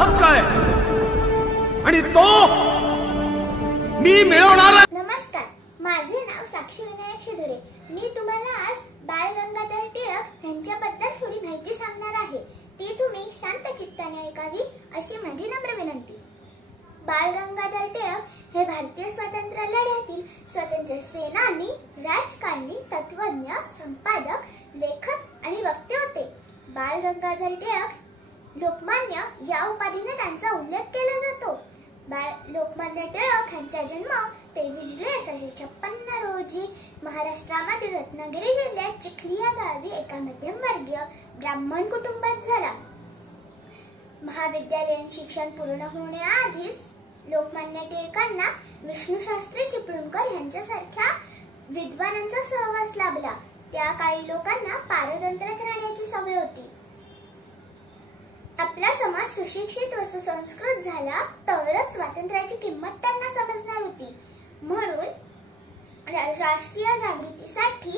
हक्क आहे आणि तो मी मिळवणार. नमस्कार, माझे नाव साक्षी विनायक शिदुरे. मी तुम्हाला आज बाळ गंगाधर टिळक यांच्याबद्दल थोडी माहिती सांगणार आहे. ती तुम्ही शांत चित्ताने ऐकावी अशी माझी नम्र विनंती. बाळ गंगाधर टिळक हे भारतीय स्वातंत्र्य लढ्यातील स्वातंत्र्य सेनानी, राजकारणी, तत्वज्ञ, संपादक, लेखक आणि वक्ते होते. बाळ गंगाधर टिळक लोकमान्य या उपाधीने त्यांचा उल्लेख केला जातो. लोकमान्य टिळक यांचा जन्म 23 जुलै 1856 रोजी महाराष्ट्रामधील रत्नागिरी जिल्ह्यात चिखली या गावी एका मध्यमवर्गीय ब्राह्मण कुटुंबात झाला. महाविद्यालयीन शिक्षण पूर्ण होण्याआधीच लोकमान्य टिळकांना विष्णुशास्त्री चिपळूणकर यांच्यासारख्या विद्वानांचा सहवास लाभला. त्या काळी लोकांना पारतंत्र्यात राहण्याची सवय होती. आपला समाज सुशिक्षित व सुसंस्कृत झाला तरच स्वातंत्र्याची किंमत त्यांना समजणार होती. म्हणून राष्ट्रीय जागृतीसाठी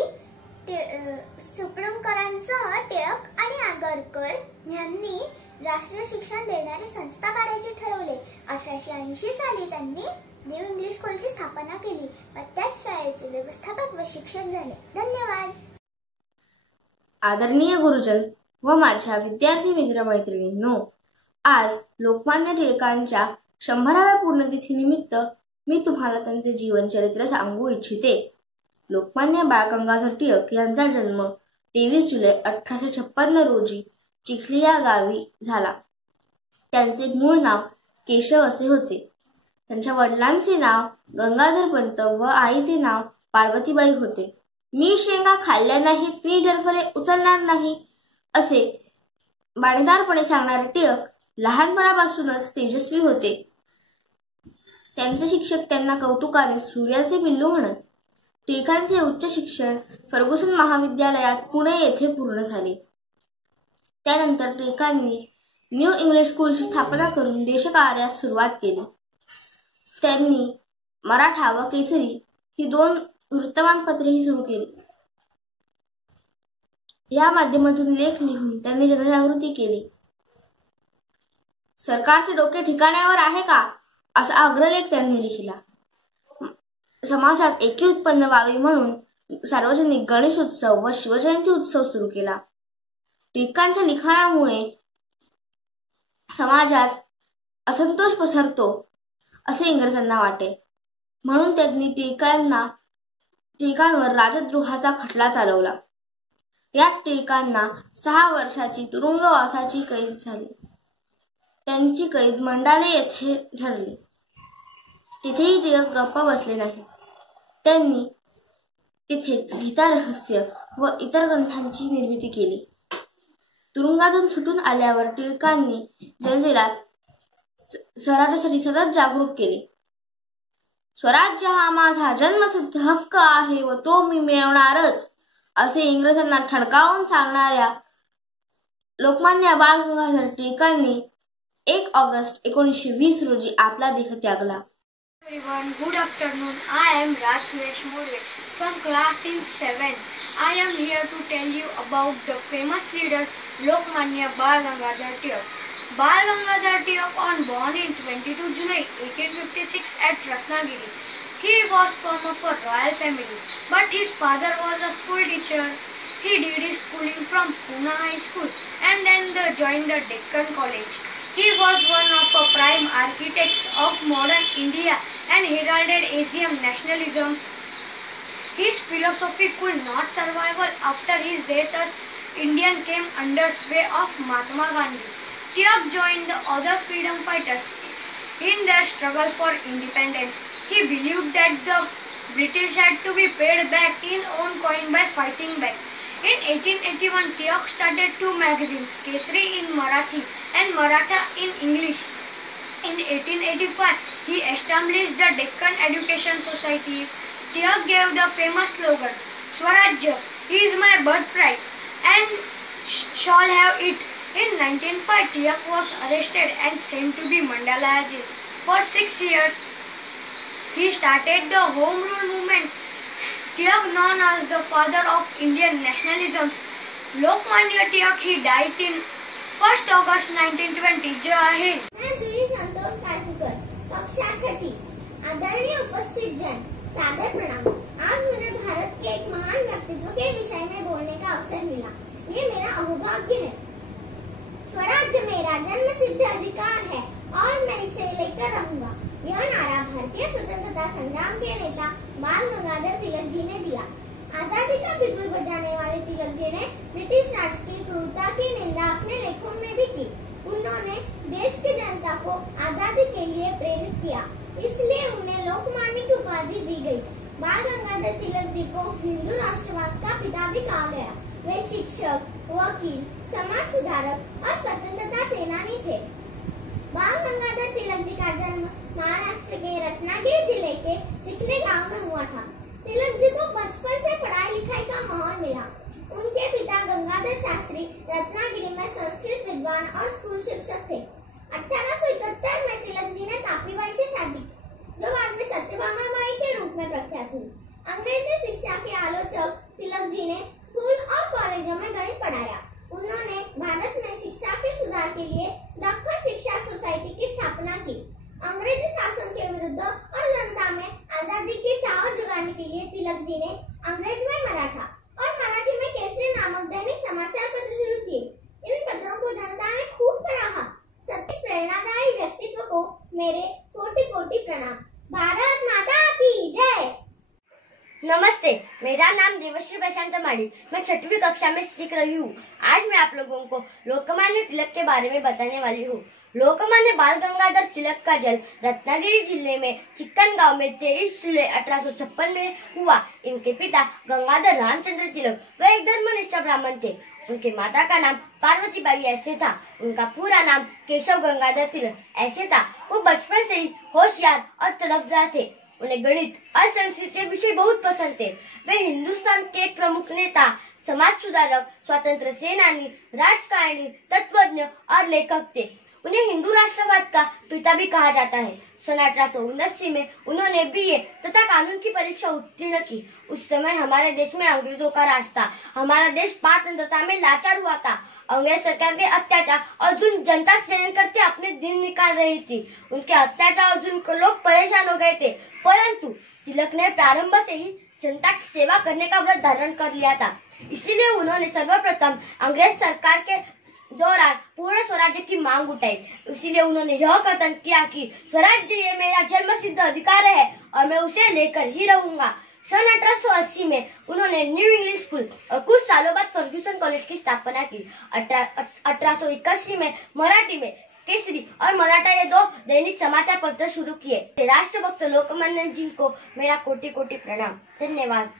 चिपळूणकरांसह टिळक आणि आगरकर यांनी राष्ट्रीय शिक्षण देणारी संस्था काढायचे ठरवले. 1880 साली त्यांनी न्यू इंग्लिश स्कूलची स्थापना केली व त्याच शाळेचे व्यवस्थापक व शिक्षक झाले. धन्यवाद. आदरणीय गुरुजन व माझ्या विद्यार्थी मित्र मैत्रिणींनो, आज लोकमान्य टिळकांच्या 100व्या पुण्यतिथीनिमित्त मी तुम्हाला त्यांचे जीवनचरित्र सांगू इच्छिते. लोकमान्य बाळ गंगाधर टिळक यांचा जन्म 23 जुलै 1856 रोजी चिखली या गावी झाला. त्यांचे मूळ नाव केशव असे होते. त्यांच्या वडिलांचे नाव गंगाधर पंत व आईचे नाव पार्वतीबाई होते. मी शेंगा खाल्ल्या नाहीत, मी डरफले उचलणार नाही असे बाणेदारपणे सांगणारे टिळक लहानपणापासूनच तेजस्वी होते. त्यांचे शिक्षक त्यांना कौतुकाने सूर्याचे पिल्लू म्हणत. टिळकांचे उच्च शिक्षण फर्ग्युसन महाविद्यालयात पुणे येथे पूर्ण झाले. त्यानंतर टिळकांनी न्यू इंग्लिश स्कूलची स्थापना करून देशकार्यास सुरुवात केली. त्यांनी मराठा व केसरी ही 2 वृत्तमानपत्रेही सुरू केली. या माध्यमातून लेख लिहून त्यांनी जनजागृती केली. सरकारचे डोके ठिकाण्यावर आहे का असा अग्रलेख त्यांनी लिहिला. समाजात एकी उत्पन्न व्हावी म्हणून सार्वजनिक गणेशोत्सव व शिवजयंती उत्सव सुरू केला. टिळकांच्या लिखाणामुळे समाजात असंतोष पसरतो असे इंग्रजांना वाटे, म्हणून त्यांनी टिळकांवर राजद्रोहाचा खटला चालवला. यात टिळकांना 6 वर्षाची तुरुंगवासाची कैद झाली. त्यांची कैद मंडाले येथे ठरली. तिथेही टिळक गप्प बसले नाही. त्यांनी तिथेच गीता रहस्य व इतर ग्रंथांची निर्मिती केली. तुरुंगातून सुटून आल्यावर टिळकांनी जनतेला स्वराज्यासाठी सतत जागरूक केले. स्वराज्य हा माझा जन्मसिद्ध हक्क आहे व तो मी मिळवणारच असे इंग्रजांना ठणकावून सांगणाऱ्या लोकमान्य बाळ गंगाधर टिळकांनी 1 ऑगस्ट 1920 रोजी आपला देह त्यागला. Everyone, good afternoon. I am Raj Suresh Murve from class in 7. I am here to tell you about the famous leader Lokmanya Bal Gangadhar Tilak. Bal Gangadhar Tilak was born in 22 July 1856 at Ratnagiri. He was from a royal family, but his father was a school teacher. He did his schooling from Pune High School and then joined the Deccan College. He was one of the prime architects of modern India and heralded Asian nationalisms. His philosophy could not survive after his death as India came under sway of Mahatma Gandhi. Tilak joined the other freedom fighters in their struggle for independence. He believed that the British had to be paid back in own coin by fighting back. In 1881, Tilak started 2 magazines, Kesari in Marathi and Maratha in English. In 1885, he established the Deccan Education Society. Tilak gave the famous slogan, Swarajya is my birthright and shall have it. In 1905, Tilak was arrested and sent to be Mandala jail. For 6 years, he started the Home Rule movements. Tilak, known as the father of Indian nationalism, Lokmanya Tilak, he died in 1 August 1920. जय हिंद. मैं जुई संतोष काशीकर, कक्षा 6. आदरणीय उपस्थित जन, सादर प्रणाम. आज मुझे भारत के एक महान व्यक्तित्व के विषय में बोलने का अवसर मिला. ये मेरा अहोभाग्य है. स्वराज्य मेरा जन्म सिद्ध अधिकार है और मैं इसे लेकर रहूंगा. यह नारा भारतीय स्वतंत्रता संग्राम के नेता बाल गंगाधर तिलक जी ने दिया. आजादी का बिगुल बजाने वाले तिलक जी ने ब्रिटिश राज की क्रूरता की निंदा अपने लेखों में भी की. उन्होंने देश की जनता को आजादी के लिए प्रेरित किया, इसलिए उन्हें लोकमान्य की उपाधि दी गई. बाल गंगाधर तिलक जी को हिंदू राष्ट्रवाद का पिता भी कहा गया. वे शिक्षक, वकील, समाज सुधारक और स्वतंत्रता सेनानी थे. बाल गंगाधर तिलक जी का जन्म महाराष्ट्र के रत्नागिरी जिले के चिखले गांव में हुआ था. तिलक जी को बचपन से पढ़ाई लिखाई का माहौल मिला. उनके पिता गंगाधर शास्त्री रत्नागिरी में संस्कृत विद्वान और स्कूल शिक्षक थे. 1871 में तिलक जी ने तापीबाई से शादी की, जो बाद में सत्यभामा बाई के रूप में प्रख्यात हुई. अंग्रेजी शिक्षा के आलोचक तिलक जी ने स्कूल और कॉलेजों में गणित पढ़ाया. उन्होंने भारत में शिक्षा के सुधार के लिए दक्कन शिक्षा सोसाइटी की स्थापना की. अंग्रेजी शासन के विरुद्ध और जनता में आजादी की चाह जगाने के लिए तिलक जी ने अंग्रेजी में मराठा और मराठी में केसरी नामक दैनिक समाचार पत्र शुरू किए. इन पत्रों को जनता ने खूब सराहा. सत्य प्रेरणादायी व्यक्तित्व को मेरे कोटि कोटि प्रणाम. भारत माता की जय. नमस्ते, मेरा नाम देवश्री प्रशांत माड़ी. मैं 6वीं कक्षा में सीख रही हूँ. आज मैं आप लोगों को लोकमान्य तिलक के बारे में बताने वाली हूँ. लोकमान्य बाल गंगाधर तिलक का जन्म रत्नागिरी जिले में चिक्कन गांव में 23 जुलाई 1856 में हुआ. इनके पिता गंगाधर रामचंद्र तिलक वे एक धर्मनिष्ठ ब्राह्मण थे. उनके माता का नाम पार्वतीबाई ऐसे था. उनका पूरा नाम केशव गंगाधर तिलक ऐसे था. वो बचपन से ही होशियार और तड़फदार थे. उन्हें गणित और संस्कृत के विषय बहुत पसंद थे. वे हिंदुस्तान के एक प्रमुख नेता, समाज सुधारक, स्वतंत्र सेनानी, राजकारणी, तत्वज्ञ और लेखक थे. उन्हें हिंदू राष्ट्रवाद का पिता भी कहा जाता है. सन 1879 में उन्होंने BA तथा कानून की परीक्षा उत्तीर्ण की. उस समय हमारे देश में अंग्रेजों का राज था. हमारा देश पारतंत्रता में लाचार हुआ था. अंग्रेज सरकार के अत्याचार और जुल्म जनता सहन करके अपने दिन निकाल रही थी. उनके अत्याचार और जुल्म को लोग परेशान हो गए थे, परंतु तिलक ने प्रारंभ से ही जनता की सेवा करने का व्रत धारण कर लिया था. इसीलिए उन्होंने सर्वप्रथम अंग्रेज सरकार के दौरान पूर्ण स्वराज्य की मांग उठाई. इसीलिए उन्होंने यह कथन किया कि स्वराज्य ये मेरा जन्म सिद्ध अधिकार है और मैं उसे लेकर ही रहूंगा. सन 1880 में उन्होंने न्यू इंग्लिश स्कूल और कुछ सालों बाद फर्ग्यूसन कॉलेज की स्थापना की. 1881 में मराठी में केसरी और मराठा ये 2 दैनिक समाचार पत्र शुरू किए. राष्ट्रभक्त लोकमान्य जी को मेरा कोटि कोटि प्रणाम. धन्यवाद.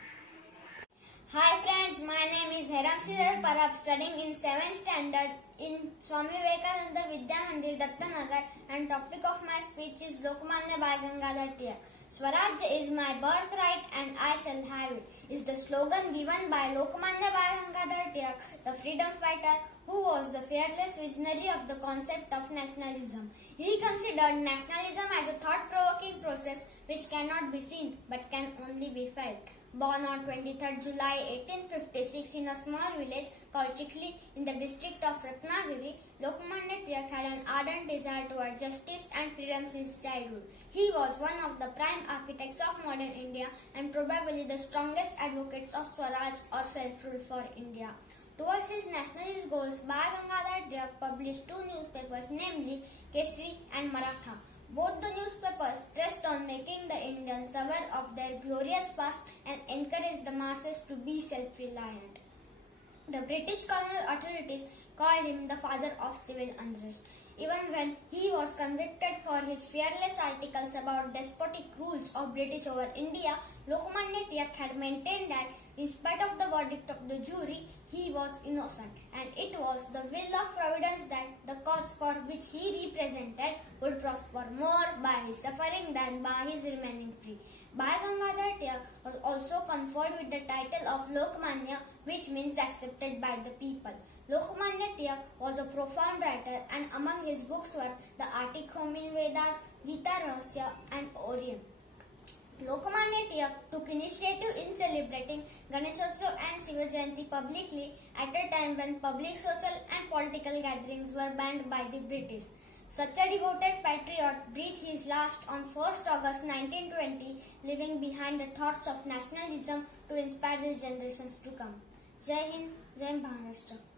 Hi friends, my name is Heram Sridhar Parab, studying in 7th standard in Swami Vivekananda Vidya Mandir, Dattanagar, and topic of my speech is Lokmanya Bal Gangadhar Tilak. Swarajya is my birthright and I shall have it is the slogan given by Lokmanya Bal Gangadhar Tilak, the freedom fighter who was the fearless visionary of the concept of nationalism. He considered nationalism as a thought-provoking process which cannot be seen but can only be felt. Born on 23rd July 1856 in a small village called Chikhli in the district of Ratnagiri, Lokmanya Tilak had an ardent desire toward justice and freedom since childhood. He was one of the prime architects of modern India and probably the strongest advocates of Swaraj or self-rule for India. Towards his nationalist goals, Bal Gangadhar Tilak published 2 newspapers, namely Kesari and Maratha. Both the newspapers stressed on making the Indians aware of their glorious past and encouraged the masses to be self-reliant. The British colonial authorities called him the father of civil unrest. Even when he was convicted for his fearless articles about despotic rules of British over India, Lokmanya Tilak had maintained that in spite of the verdict of the jury, he was innocent, and it was the will of Providence that the cause for which he represented would prosper more by his suffering than by his remaining free. Bal Gangadhar Tilak was also conferred with the title of Lokmanya, which means accepted by the people. Lokmanya Tilak was a profound writer, and among his books were the Artik Homin Vedas, Gita Rahasya, and Orion. Lokmanya Tilak took initiative in celebrating Ganeshotsav and Shiva Jayanti publicly at a time when public social and political gatherings were banned by the British. Such a devoted patriot breathed his last on 1st August 1920, leaving behind the thoughts of nationalism to inspire the generations to come. Jai Hind, Jai Maharashtra.